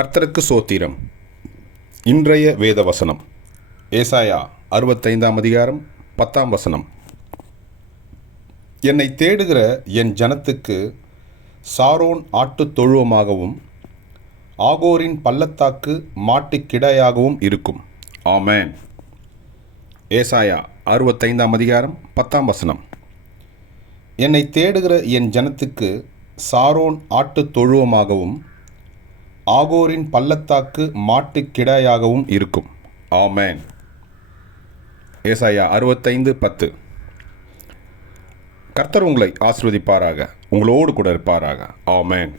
கர்த்தருக்கு சோத்திரம். இன்றைய வேத வசனம் ஏசாயா 65 அதிகாரம் 10 என்னை தேடுகிற என் ஜனத்துக்கு சாரோன் ஆட்டுத் தொழுவமாகவும் ஆகோரின் பள்ளத்தாக்கு மாட்டுக்கிடாயாகவும் இருக்கும். ஆமென். ஏசாயா 65 அதிகாரம் 10 என்னை தேடுகிற என் ஜனத்துக்கு சாரோன் ஆட்டுத் தொழுவமாகவும் ஆகோரின் பள்ளத்தாக்கு மாட்டுக்கிடாயாகவும் இருக்கும். ஆமென். ஏசாயா 65:10. கர்த்தர் உங்களை ஆசீர்வதிப்பாராக, உங்களோடு கூட இருப்பாராக. ஆமென்.